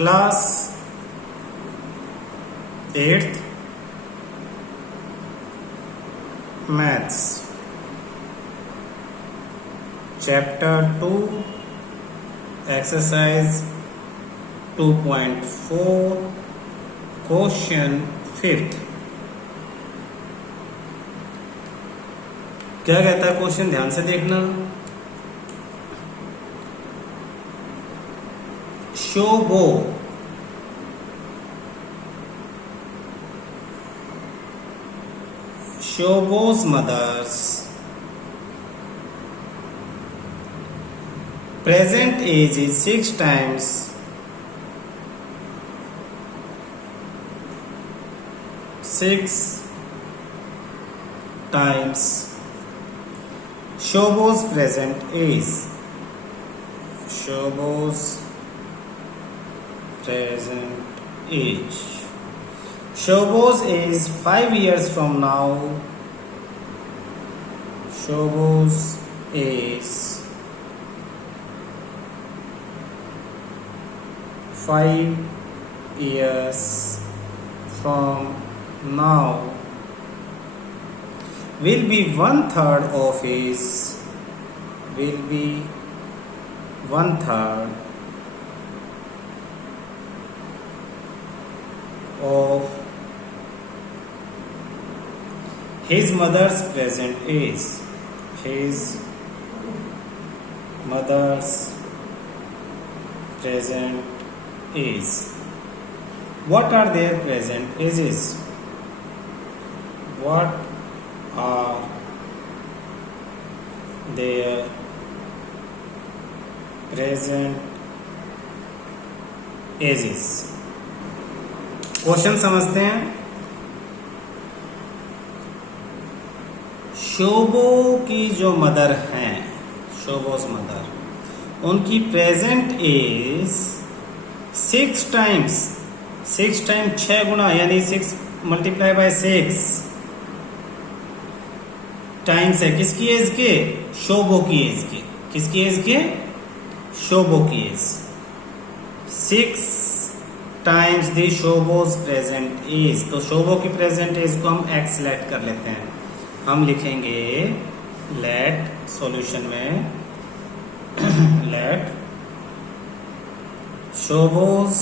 Class 8th maths chapter 2 exercise 2.4 question 5th। क्या कहता है क्वेश्चन, ध्यान से देखना। शोभो Shobo's mother's present age is 6 times 6 times Shobo's present age. Shobo's present age. Shobo's age 5 years from now. Shobo's age 5 years from now will be 1/3 of his of his mother's present age. His mother's present age. What are their present ages? What are their present ages? Question समझते हैं। शोभो की जो mother हैं, शोभोस mother, उनकी present as 6 times 6 गुना यानी 6 multiply by 6 times है किसकी as के? शोभो की एज के। किसकी एज के? शोभो की age. 6 times the Shobho's present age. तो शोभो की प्रेजेंट एज को हम x सेलेक्ट कर लेते हैं। हम लिखेंगे लेट सॉल्यूशन में let Shobho's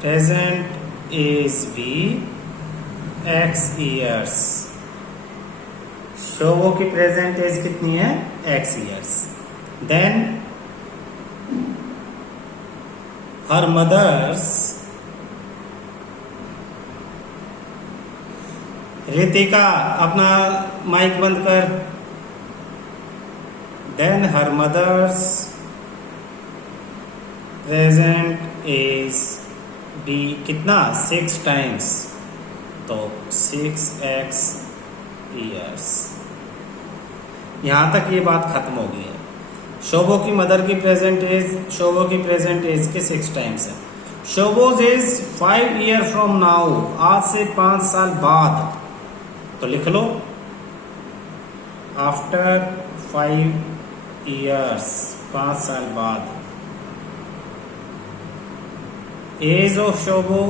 present age be x years. Shobho की प्रेजेंट एज कितनी है? x years. Then her mother's, Ritika अपना माइक बंद कर। Then her mother's present age be कितना? 6 टाइम्स, तो 6x ईयर्स। यहां तक ये बात खत्म हो गई है। शोभो की मदर की प्रेजेंट एज शोभो की प्रेजेंट एज के 6 टाइम्स है। शोभोज एज 5 ईयर फ्रॉम नाउ, आज से 5 साल बाद। तो लिख लो आफ्टर 5 ईयर्स, 5 साल बाद। एज ऑफ शोभो,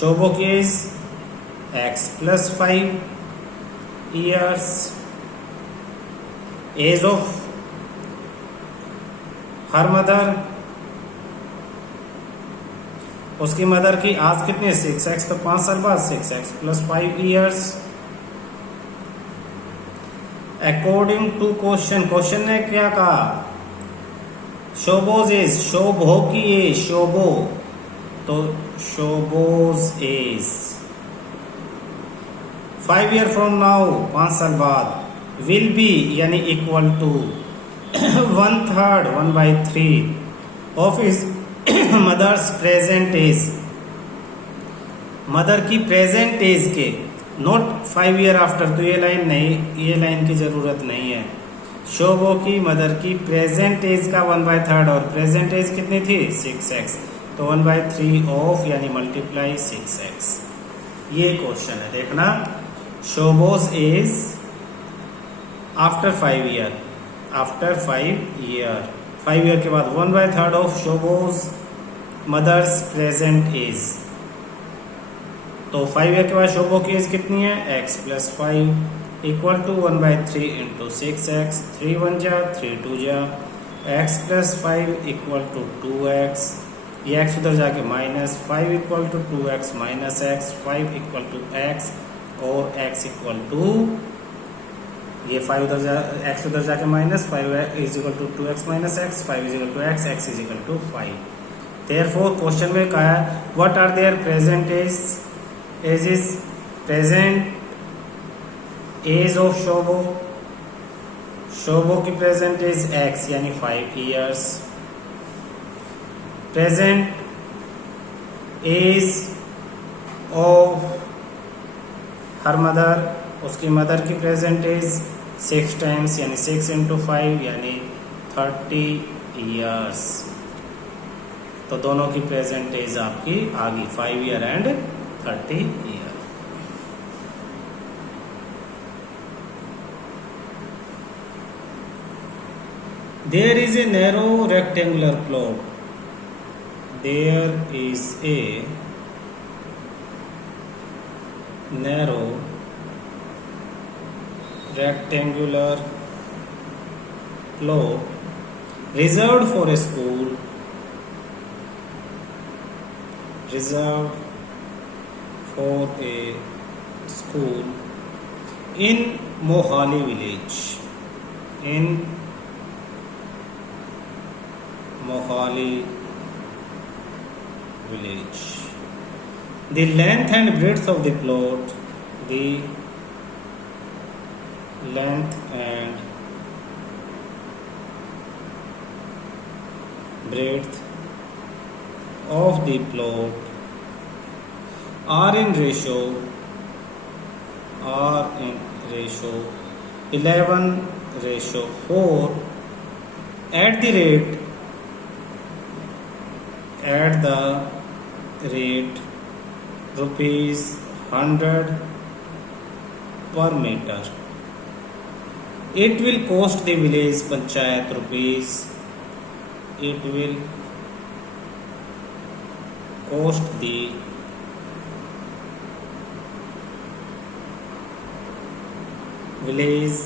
शोभो की age x + 5 years. Age of her mother, उसकी मदर की आज कितने? 6x, तो 5 साल बाद 6x + 5 years. According to question ने क्या कहा? शोभोज एज, शोभो की एज, शोभो, तो Shobho's age 5 year from now, 5 साल बाद, विल बी यानी equal to 1/3 1/3 of his mother's present age. Mother की प्रेजेंट एज के, नॉट 5 ईयर आफ्टर। तो ये लाइन नहीं, ये लाइन की जरूरत नहीं है। शोभो की मदर की प्रेजेंट एज का 1/3 और प्रेजेंट एज कितनी थी? 6x, तो 1/3 ऑफ यानी मल्टीप्लाई 6x। ये क्वेश्चन है, देखना। Shobho's age after 5 year, after 5 year 5 year के बाद 1/3 of Shobho's mother's present age. तो 5 ईयर के बाद शोभो की एज कितनी है? x + 5 equal to 1/3 into 6x। 3 1 जा 3 2 जा x + 5 इक्वल टू 2x। ये x उधर जाके -5 equal to 2x minus x, 5 equal to x और x इक्वल टू ये 5 उधर जा x उधर जाके -5 is equal to 2x minus x, 5 is equal to x is equal to 5। Therefore question में कहा है what are their present ages. Present age of Shobho, Shobho की प्रेजेंट एज x यानी 5 years. Present age of her mother, उसकी mother की present as 6 times यानी 6 into 5 यानी 30 years. तो दोनों की प्रेजेंट एज आपकी आ गई 5 year and 30 year. There is a narrow rectangular plot. There is a narrow rectangular plot reserved for a school. Reserved for a school in Mohali village. In Mohali village. The length and breadth of the plot, the length and breadth of the plot are in ratio 11:4 at the rate rupees 100 per meter. It will cost the village panchayat rupees. It will cost the village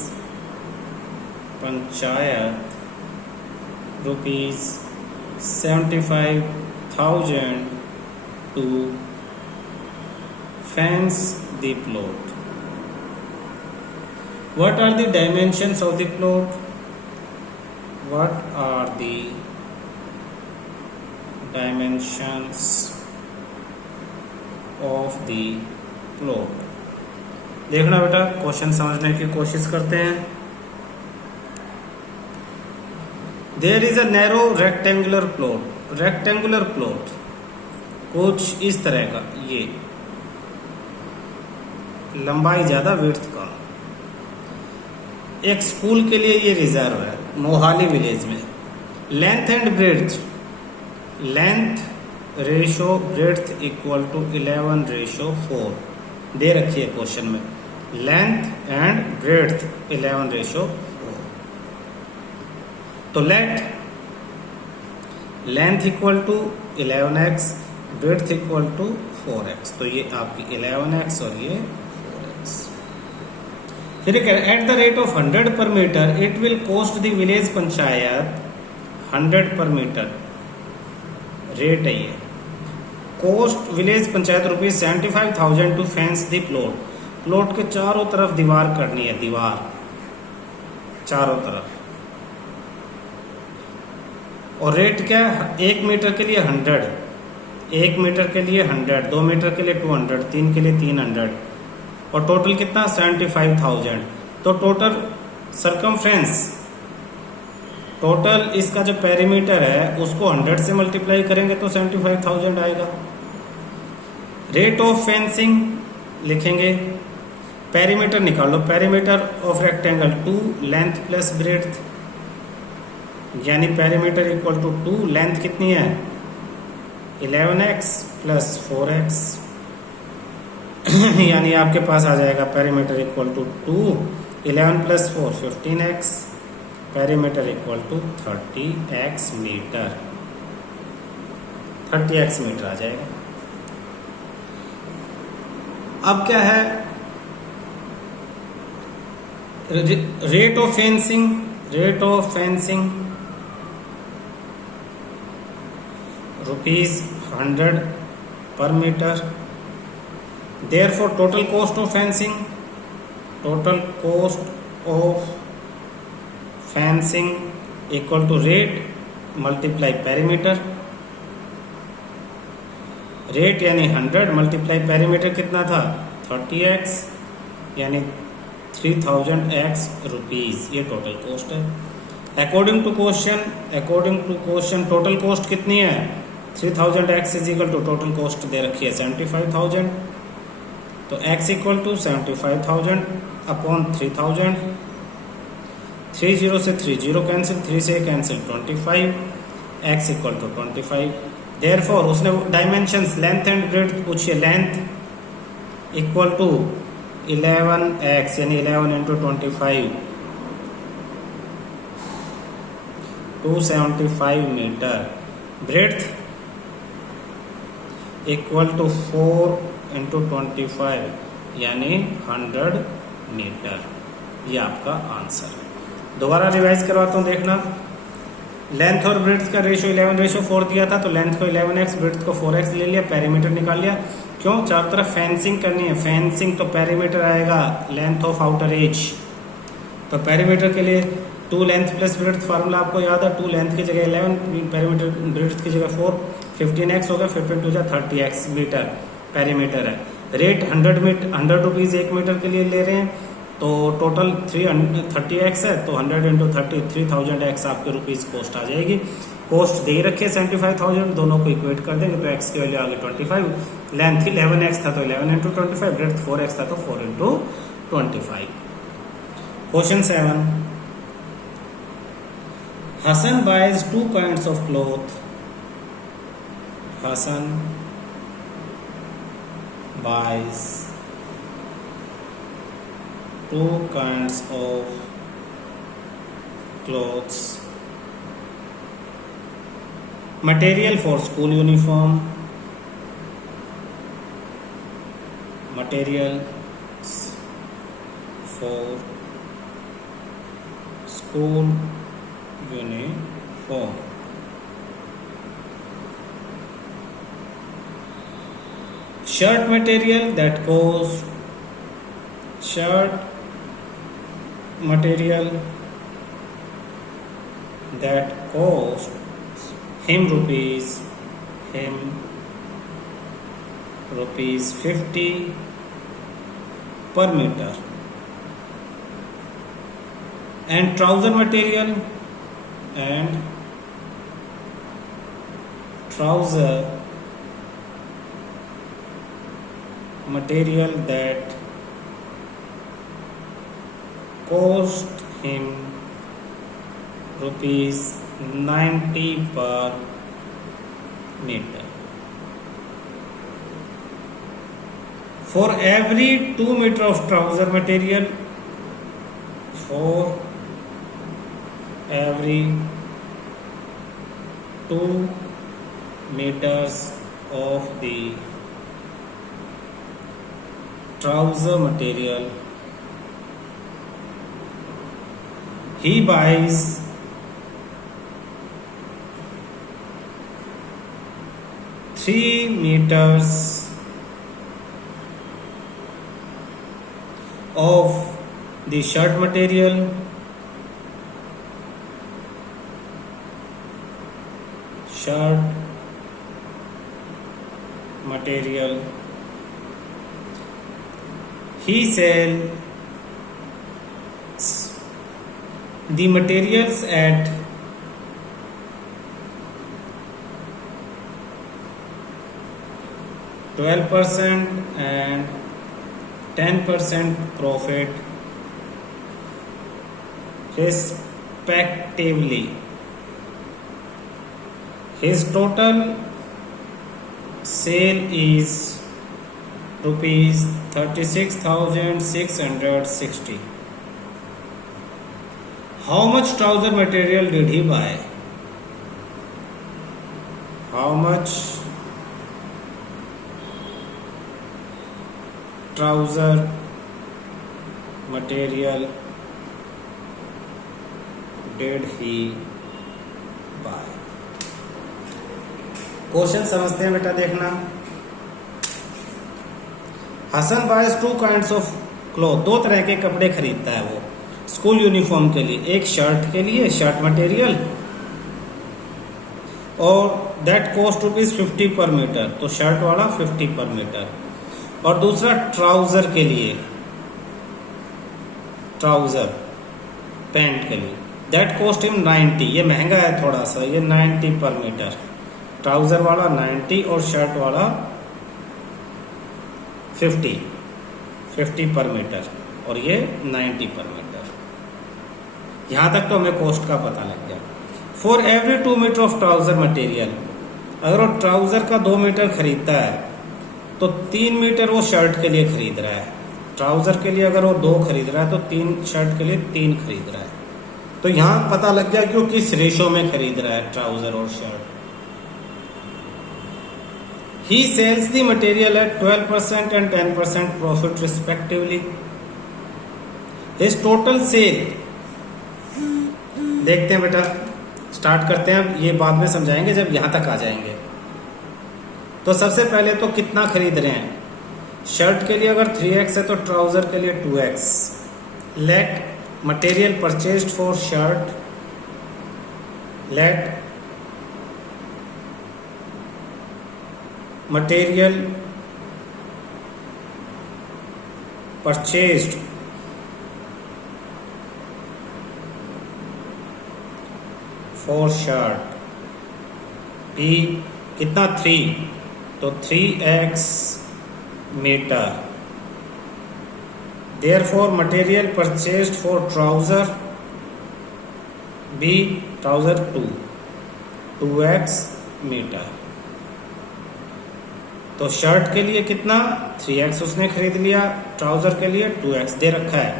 panchayat rupees 75,000 to fence the plot. What are the dimensions of the plot? What are the dimensions of the plot? देखना बेटा, question समझने की कोशिश करते हैं। There is a narrow rectangular plot. Rectangular plot कुछ इस तरह का, ये लंबाई ज्यादा विड्थ कम। एक स्कूल के लिए ये रिजर्व है मोहाली विलेज में। Length and breadth, length ratio breadth equal to 11:4 दे रखी है क्वेश्चन में। Length and breadth 11:4। तो let length equal to 11x, breadth equal to 4x। तो ये आपकी 11x और ये 4x। फिर at the rate of 100 per metre it will cost the village panchayat 100 per metre rate है ये। Cost village panchayat rupees 75,000 to fence the plot. Plot के चारों तरफ दीवार करनी है, दीवार चारों तरफ। और रेट क्या है? 1 मीटर के लिए 100, 1 मीटर के लिए 100, 2 मीटर के लिए 200, 3 के लिए 300 और टोटल कितना? 75,000। तो टोटल सरकमफ्रेंस, टोटल इसका जो पेरीमीटर है उसको 100 से मल्टीप्लाई करेंगे तो 75,000 आएगा। रेट ऑफ फेंसिंग लिखेंगे, पेरीमीटर निकाल लो। Perimeter of rectangle 2 length plus breadth, यानी पेरीमीटर इक्वल टू 2, लेंथ कितनी है? 11x प्लस 4x यानी आपके पास आ जाएगा perimeter equal to 2, 11 plus 4 15x perimeter equal to 30x metre, 30x metre आ जाएगा। अब क्या है, rate of fencing ₹100 per metre. Therefore total cost of fencing equal to rate multiply perimeter. Rate यानी 100 मल्टीप्लाई पेरीमीटर कितना था 30x यानी 3000x rupees, ये टोटल कॉस्ट है। According to question total cost कितनी है 3000x is equal to total cost दे रखी है 75,000, तो x इक्वल टू 75,000 अपॉन 3000। 30 से 30 कैंसिल, 3 से cancel 25, x equal to 25। Therefore उसने डायमेंशंस लेंथ एंड ब्रेड्थ पूछिए, लेंथ इक्वल टू 11x यानी 11 into 25 275 metre. Breadth equal to 4 into 25 यानी 100 मीटर। ये आपका आंसर है। दोबारा रिवाइज करवाता हूँ, देखना। लेंथ और ब्रेड्थ का रेशियो 11:4 दिया था, तो लेंथ को 11x ब्रेड्थ को 4x ले लिया, पेरीमीटर निकाल लिया। क्यों, चारों तरफ फेंसिंग करनी है, फेंसिंग तो पेरीमीटर आएगा लेंथ ऑफ आउटर एज। तो पेरीमीटर के लिए 2 लेंथ प्लस ब्रेड्थ फार्मूला आपको याद है, 2 लेंथ की जगह 11, पेरीमीटर ब्रेड्थ की जगह 4, 15x होगा, 15 टू 30x मीटर पेरीमीटर है। रेट 100 रुपीज 1 मीटर के लिए ले रहे हैं, तो टोटल 30x है, तो 100 इंटू 30 3000x आपके रुपीज कॉस्ट आ जाएगी। कॉस्ट दे रखे 75,000, दोनों को इक्वेट कर देंगे तो x की वैल्यू आ गई 25। लेंथ 11x था तो 11 इंटू 25, ब्रेड्थ 4x था तो 4 into 25। Question 7, Hassan buys 2 kinds of cloth. Hassan buys 2 kinds of clothes. Material for school uniform. Materials for school uniform. Shirt material that costs him rupees 50 per meter, and trouser material that cost him rupees 90 per meter. For every 2 meter of trouser material, for every 2 meters of the trouser material, he buys 3 meters of the shirt material, he sells the materials at 12% and 10% profit respectively. His total sale is rupees 36,660. How much trouser material did he buy, how much trouser material did he buy. Question समझते हैं बेटा, देखना। Hasan buys 2 kinds of cloth, 2 तरह के कपड़े खरीदता है वो स्कूल यूनिफॉर्म के लिए। एक शर्ट के लिए, शर्ट मटेरियल, और दैट कॉस्ट ₹50 पर मीटर, तो शर्ट वाला 50 पर मीटर। और दूसरा ट्राउजर के लिए, ट्राउजर पैंट के लिए, दैट कॉस्ट हिम 90, ये महंगा है थोड़ा सा, ये 90 पर मीटर। ट्राउजर वाला 90 और शर्ट वाला 50 पर मीटर, और ये 90 पर मीटर। यहां तक तो हमें कॉस्ट का पता लग गया। For every 2 metre of trouser material, अगर वो ट्राउजर का 2 मीटर खरीदता है तो 3 मीटर वो शर्ट के लिए खरीद रहा है। ट्राउजर के लिए अगर वो 2 खरीद रहा है तो 3 शर्ट के लिए 3 खरीद रहा है। तो यहां पता लग गया कि वो किस रेशो में खरीद रहा है ट्राउजर और shirt. He sells the material at 12% and 10% profit respectively. His total sale, देखते हैं बेटा, स्टार्ट करते हैं। ये बाद में समझाएंगे जब यहां तक आ जाएंगे। तो सबसे पहले तो कितना खरीद रहे हैं। शर्ट के लिए अगर 3x है तो ट्राउजर के लिए 2x। Let material purchased for shirt, let material purchased for shirt P कितना 3, तो 3x metre. therefore material purchased for trouser B, trouser 2x metre. तो शर्ट के लिए कितना 3x उसने खरीद लिया, ट्राउजर के लिए 2x दे रखा है,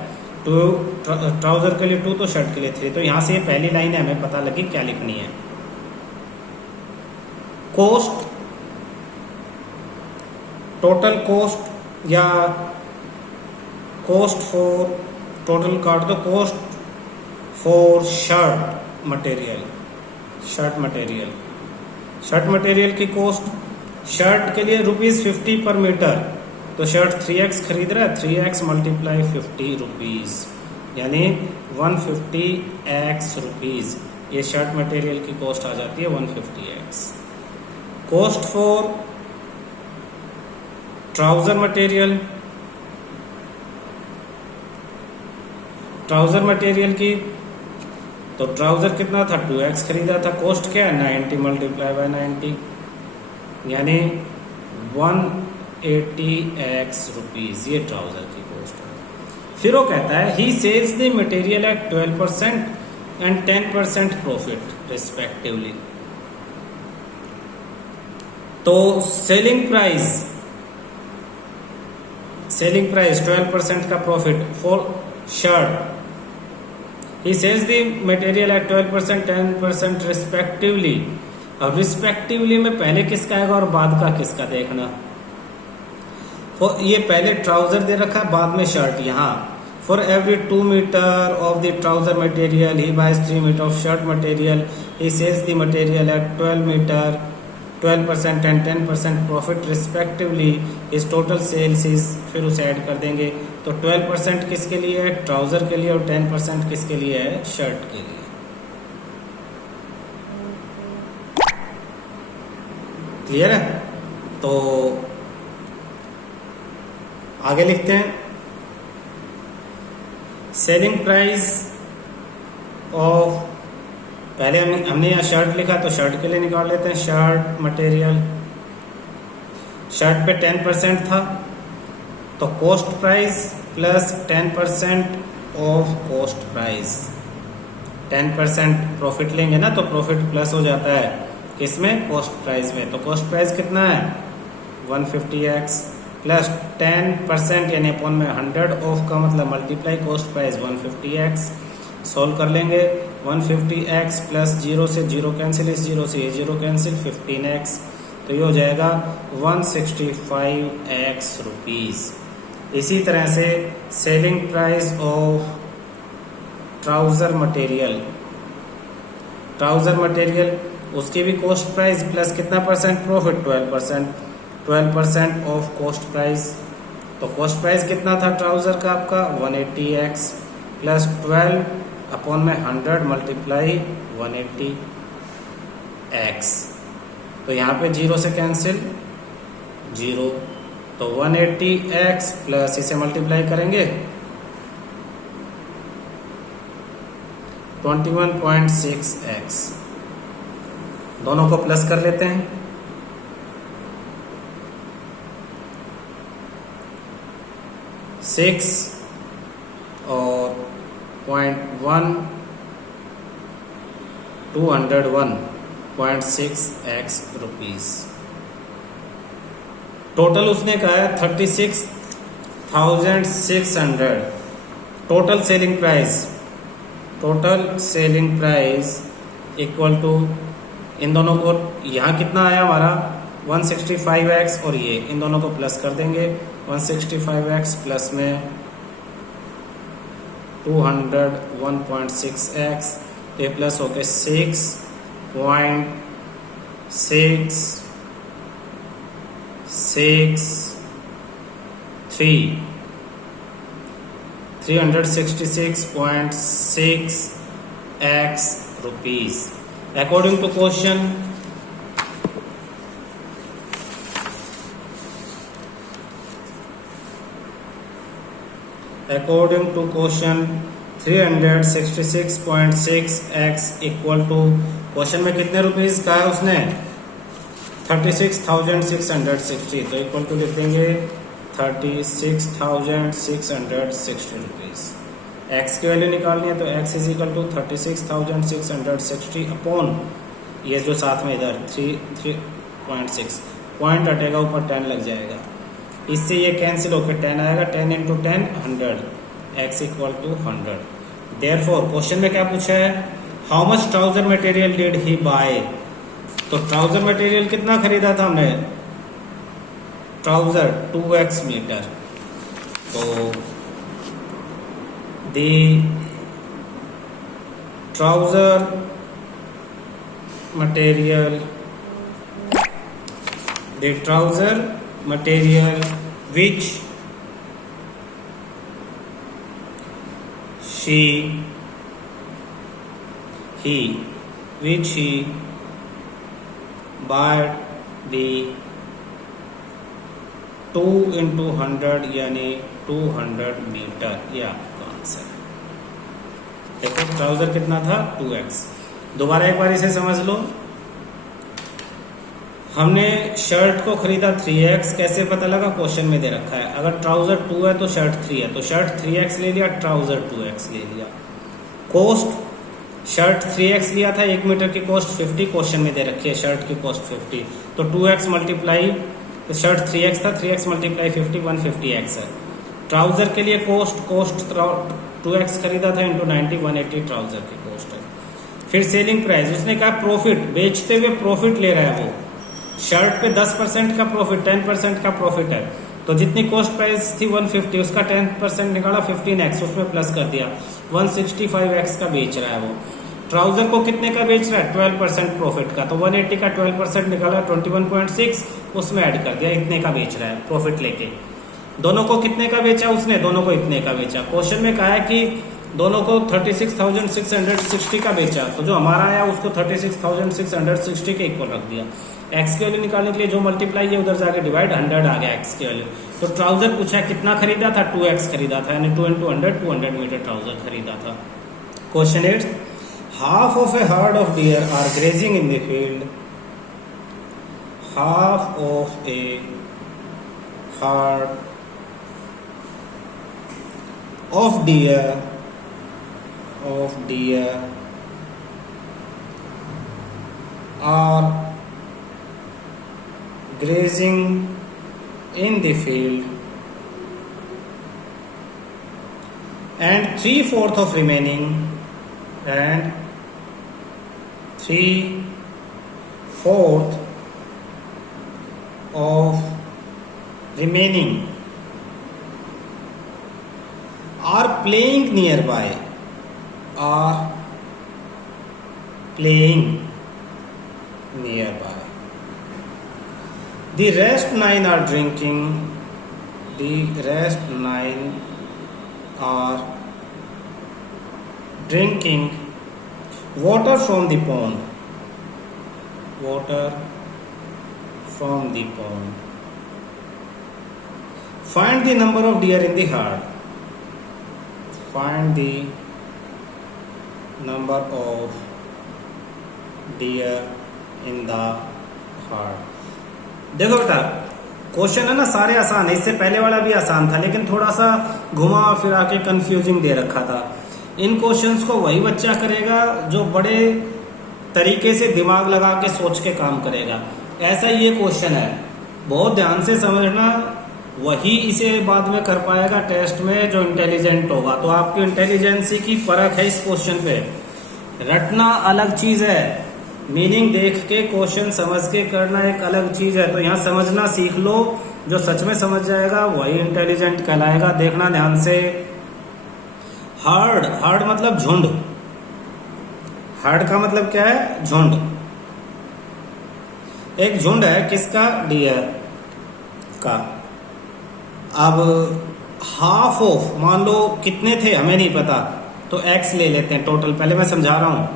ट्राउजर के लिए 2 तो शर्ट के लिए 3। तो यहां से ये पहली लाइन है, हमें पता लगी क्या लिखनी है। कॉस्ट, टोटल कॉस्ट या कॉस्ट फॉर, टोटल काट दो, cost for shirt material, shirt material, shirt material की कॉस्ट। शर्ट के लिए ₹50 पर मीटर, तो शर्ट 3x खरीद रहा है, 3x मल्टीप्लाई 50 रुपीज, यानी 150x रुपीज। ये शर्ट मटेरियल की कॉस्ट आ जाती है 150x। Cost for trouser material, trouser material की, तो ट्राउजर कितना था 2x खरीदा था, कॉस्ट क्या है 90 मल्टीप्लाई बाय 90, यानी 180x रुपीज, ये ट्राउजर की कॉस्ट है। फिर वो कहता है he sells the material at 12% and 10% profit respectively. तो सेलिंग प्राइस 12% का profit for shirt. He sells the material at 12%, 10% respectively. अब रिस्पेक्टिवली में पहले किसका आएगा और बाद का किसका देखना। ये पहले ट्राउजर दे रखा है, बाद में शर्ट। यहाँ for every 2 metre of the trouser material he buys 3 metre of shirt material, he sells the material at 12 metre, 12% and 10% profit respectively. इस टोटल सेल्स इज, फिर उसे ऐड कर देंगे। तो 12% किसके लिए है ट्राउजर के लिए, और 10% किसके लिए है शर्ट के लिए। क्लियर है। तो आगे लिखते हैं सेलिंग प्राइस ऑफ, पहले हमने यहाँ शर्ट लिखा तो शर्ट के लिए निकाल लेते हैं। शर्ट मटेरियल, शर्ट पे 10% था तो cost price plus 10% of cost price. 10% profit लेंगे ना तो प्रॉफिट प्लस हो जाता है किसमें, कॉस्ट प्राइस में। तो कॉस्ट प्राइस कितना है 150x प्लस 10% यानी अपॉन में 100 ऑफ का मतलब multiply cost price 150x solve कर लेंगे। 150x प्लस 0 से 0 कैंसिल, इस 0 से ये 0 कैंसिल, 15x, तो ये हो जाएगा 165x रुपीज़। इसी तरह से selling price of trouser material उसकी भी कॉस्ट प्राइस प्लस कितना percent profit, 12% of cost price. तो कॉस्ट प्राइस कितना था ट्राउज़र का आपका 180x प्लस 12 अपॉन में 100 मल्टीप्लाई 180x, तो यहाँ पे 0 से कैंसिल 0, तो 180x प्लस इसे मल्टीप्लाई करेंगे 21.6x, दोनों को प्लस कर लेते हैं। सिक्स और 0.1 201.6x रुपीज़। टोटल उसने कहा है 36,600। Total selling price equal to, इन दोनों को यहाँ कितना आया हमारा 165x, और ये इन दोनों को प्लस कर देंगे 165x प्लस में 201.6x, ये प्लस होके 366.6x rupees. According to question, according to question 366.6x equal to, question में कितने रुपीज कहा है उसने 36,660, तो इक्वल टू लिख देंगे 36,660 रुपीज। x की वैल्यू निकालनी है तो x is equal to 36,660 upon ये जो साथ में इधर 3.6 पॉइंट हटेगा, ऊपर 10 लग जाएगा, इससे ये कैंसिल होकर 10 आएगा, 10 into 10 100, x equal to 100। Therefore question में क्या पूछा है, how much trouser material did he buy, तो ट्राउजर मटेरियल कितना खरीदा था हमने, ट्राउजर 2x मीटर, तो the trouser material which he bought the 2 into 100 यानी 200 मीटर, ये आपका आंसर। देखो ट्राउजर कितना था 2x। दोबारा एक बार इसे समझ लो, हमने शर्ट को खरीदा 3x, कैसे पता लगा, क्वेश्चन में दे रखा है, अगर ट्राउजर 2 है तो शर्ट 3 है, तो शर्ट 3x ले लिया, ट्राउजर 2x ले लिया। कॉस्ट, शर्ट 3x लिया था, 1 मीटर की कॉस्ट 50, क्वेश्चन में दे रखी है शर्ट की कॉस्ट 50, तो 2x मल्टीप्लाई, तो शर्ट 3x था, 3x मल्टीप्लाई 50 150x है। ट्राउजर के लिए कॉस्ट 2x खरीदा था इंटू 90 180 ट्राउजर की कॉस्ट है। फिर सेलिंग प्राइस, उसने कहा प्रॉफिट, बेचते हुए प्रॉफिट ले रहा है वो, शर्ट पे 10% का प्रॉफिट, 10% का प्रॉफिट है, तो जितनी कॉस्ट प्राइस थी 150, उसका 10% निकाला 15x, उसमें प्लस कर दिया 165x का बेच रहा है वो। ट्राउजर को कितने का बेच रहा है, 12% प्रॉफिट का, तो 180 का 12% निकाला 21.6, उसमें ऐड कर दिया, इतने का बेच रहा है प्रॉफिट लेके। दोनों को कितने का बेचा उसने, दोनों को इतने का बेचा। क्वेश्चन में कहा है कि दोनों को 36,660 का बेचा, तो जो हमारा आया उसको 36,660 के इक्वल रख दिया। एक्स की वैल्यू निकालने के लिए जो मल्टीप्लाई है उधर जाके डिवाइड 100 आ गया एक्स की वैल्यू। तो ट्राउजर पूछा है कितना खरीदा था, 2x खरीदा था, यानी 2 into 100 200 मीटर ट्राउजर खरीदा था। Question 8, half of a herd of deer are grazing in the field, half of a herd of deer are grazing in the field and 3/4 of remaining and 3/4 of remaining are playing nearby. The rest 9 are drinking. The rest 9 are drinking water from the pond. Water from the pond. Find the number of deer in the herd. Find the number of deer in the herd. देखो बेटा, question है ना सारे आसान है, इससे पहले वाला भी आसान था लेकिन थोड़ा सा घुमा फिरा के कंफ्यूजिंग दे रखा था। इन क्वेश्चंस को वही बच्चा करेगा जो बड़े तरीके से दिमाग लगा के सोच के काम करेगा। ऐसा ये क्वेश्चन है, बहुत ध्यान से समझना, वही इसे बाद में कर पाएगा टेस्ट में जो इंटेलिजेंट होगा। तो आपकी इंटेलिजेंसी की परख है इस क्वेश्चन पे। रटना अलग चीज है, मीनिंग देख के क्वेश्चन समझ के करना एक अलग चीज है। तो यहाँ समझना सीख लो, जो सच में समझ जाएगा वही इंटेलिजेंट कहलाएगा। देखना ध्यान से। हर्ड, हर्ड मतलब झुंड। हर्ड का मतलब क्या है? झुंड। एक झुंड है किसका? डियर का। अब हाफ ऑफ, मान लो कितने थे हमें नहीं पता, तो एक्स ले लेते हैं टोटल। पहले मैं समझा रहा हूं,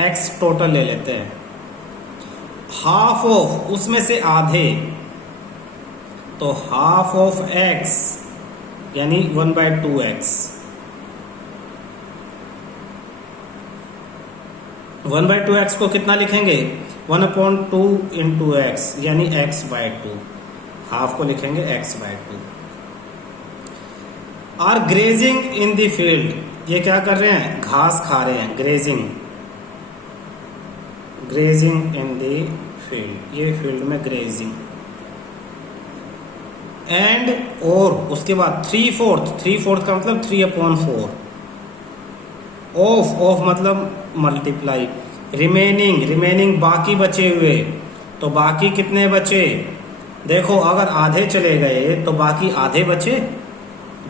एक्स टोटल ले लेते हैं। हाफ ऑफ, उसमें से आधे, तो हाफ ऑफ एक्स यानी 1/2x। 1/2x को कितना लिखेंगे? 1/2 इंटू एक्स यानी x/2। हाफ को लिखेंगे x/2। Are grazing in the field, ये क्या कर रहे हैं? घास खा रहे हैं। Grazing, grazing in the field, ये फील्ड में ग्रेजिंग। एंड और उसके बाद 3/4 का मतलब 3/4। ऑफ, ऑफ मतलब मल्टीप्लाई। रिमेनिंग बाकी बचे हुए, तो बाकी कितने बचे? देखो अगर आधे चले गए तो बाकी आधे बचे।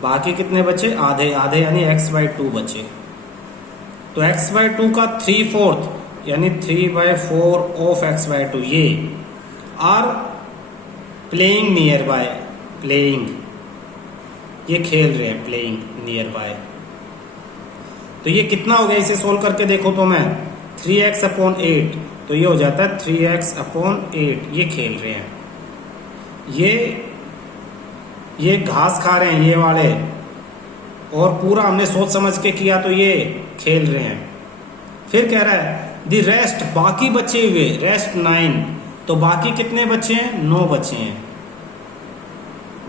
बाकी कितने बचे? आधे यानी x/2 बचे। तो x/2 का 3/4 यानी 3/4 ऑफ x/2। ये are playing nearby, playing, ये खेल रहे हैं, प्लेइंग नियर बाय। तो ये कितना हो गया? इसे सोल्व करके देखो तो मैं 3x/8, तो ये हो जाता है 3x/8। ये खेल रहे हैं, ये घास खा रहे हैं ये वाले, और पूरा हमने सोच समझ के किया तो ये खेल रहे हैं। फिर कह रहा है द रेस्ट, बाकी बचे हुए, रेस्ट 9, तो बाकी कितने बचे हैं? 9 बचे हैं।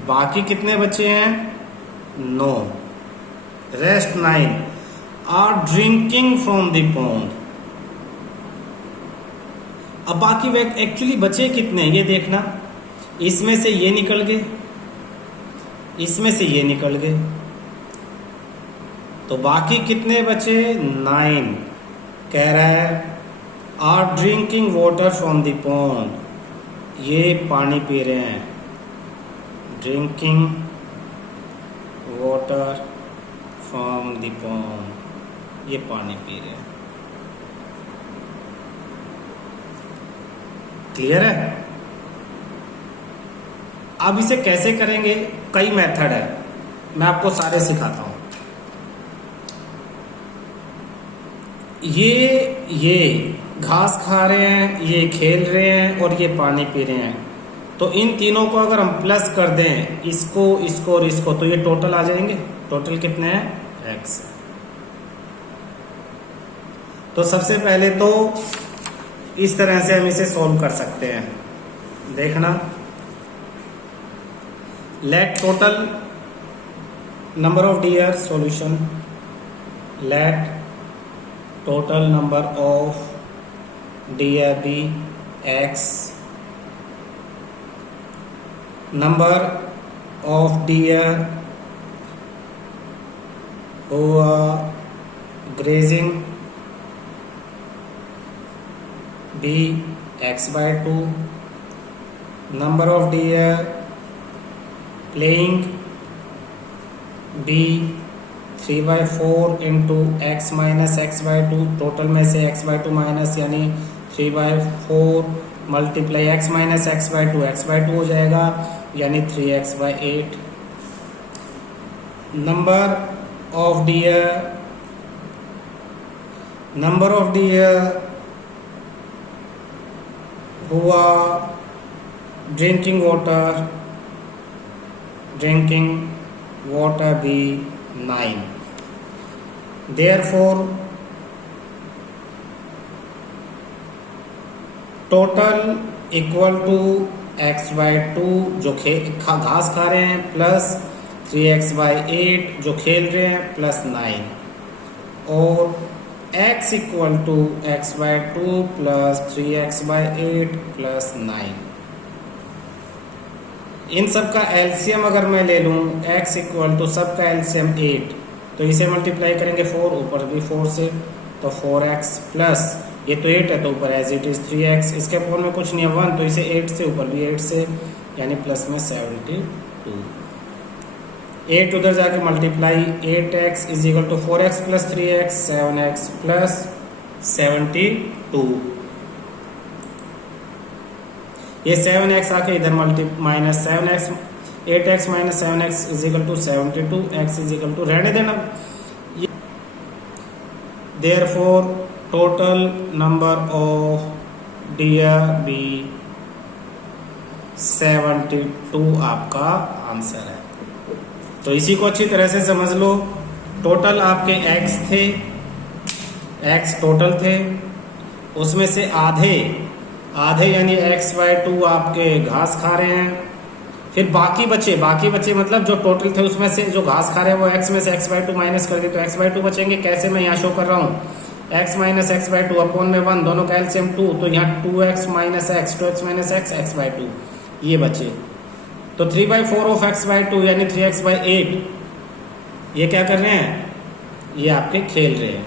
बाकी कितने बचे हैं? 9। Rest 9 are drinking from the pond. अब बाकी एक्चुअली बचे कितने हैं ये देखना। इसमें से ये निकल गए, इसमें से ये निकल गए, तो बाकी कितने बचे? 9। कह रहा है are drinking water from the pond, ये पानी पी रहे हैं। Drinking water from the pond, ये पानी पी रहे हैं। क्लियर है? अब इसे कैसे करेंगे? कई मेथड है, मैं आपको सारे सिखाता हूं। ये घास खा रहे हैं, ये खेल रहे हैं और ये पानी पी रहे हैं। तो इन तीनों को अगर हम प्लस कर दें, इसको, इसको और इसको, तो ये टोटल आ जाएंगे। टोटल कितने हैं? x। तो सबसे पहले तो इस तरह से हम इसे सॉल्व कर सकते हैं। देखना, let total number of deer, solution, let total number of deer be x, number of deer who are grazing be x by two, number of deer playing be 3/4 into x minus x by two, total में से x by two minus यानी 3/4 multiply x minus x by two हो जाएगा यानी 3x/8। Number of deer हुआ drinking water भी 9। Therefore total equal to x/2 जो घास खा रहे हैं प्लस 3x/8 जो खेल रहे हैं प्लस 9 और x equal to x/2 plus 3x/8 plus 9। इन सब का एलसीएम अगर मैं ले लूं x इक्वल टू सब का एलसीएम 8 तो इसे मल्टीप्लाई करेंगे 4 ऊपर भी 4 से तो 4x प्लस ये तो 8 है तो ऊपर एज इट इज 3x, इसके ऊपर में कुछ नहीं है 1 तो इसे 8 से ऊपर भी 8 से यानी प्लस में 72। 8 उधर जाके multiply 8x is equal to 4x plus 3x 7x plus 72। ये 7x आके इधर minus 7x 8x minus 7x is equal to 72, x is equal to रहने देना। Therefore total number of deer be 72 आपका आंसर है। तो इसी को अच्छी तरह से समझ लो। टोटल आपके x थे, x टोटल थे, उसमें से आधे यानी x/2 आपके घास खा रहे हैं, फिर बाकी बचे मतलब जो टोटल थे उसमें से जो घास खा रहे हैं वो x में से x/2 माइनस कर दे तो x/2 बचेंगे। कैसे मैं यहाँ शो कर रहा हूँ x माइनस x/2 अपॉन में 1 दोनों का एलसीएम 2 तो यहाँ 2x माइनस x x/2 ये बचे। तो 3/4 ऑफ x/2 यानी 3x/8 ये क्या कर रहे हैं, ये आपके खेल रहे हैं।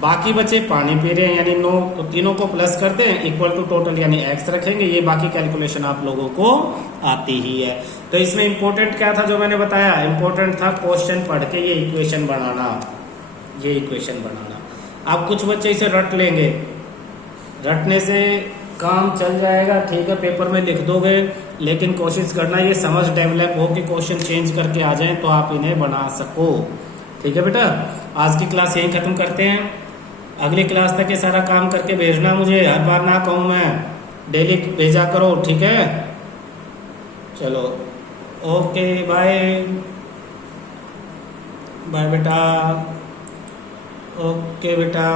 बाकी बचे पानी पी रहे हैं यानी 9 तो तीनों को प्लस करते हैं इक्वल टू टोटल यानी x रखेंगे। ये बाकी कैलकुलेशन आप लोगों को आती ही है। तो इसमें इंपॉर्टेंट क्या था जो मैंने बताया, इंपॉर्टेंट था क्वेश्चन पढ़ के ये इक्वेशन बनाना। अब कुछ बच्चे इसे रट लेंगे, रटने से काम चल जाएगा, ठीक है पेपर में लिख दोगे, लेकिन कोशिश करना ये समझ डेवलप हो कि क्वेश्चन चेंज करके आ जाएं तो आप इन्हें बना सको। ठीक है बेटा, आज की क्लास यहीं खत्म करते हैं। अगली क्लास तक ये सारा काम करके भेजना मुझे, हर बार ना कहूँ मैं, डेली भेजा करो, ठीक है। चलो ओके बाय बाय बेटा, ओके बेटा।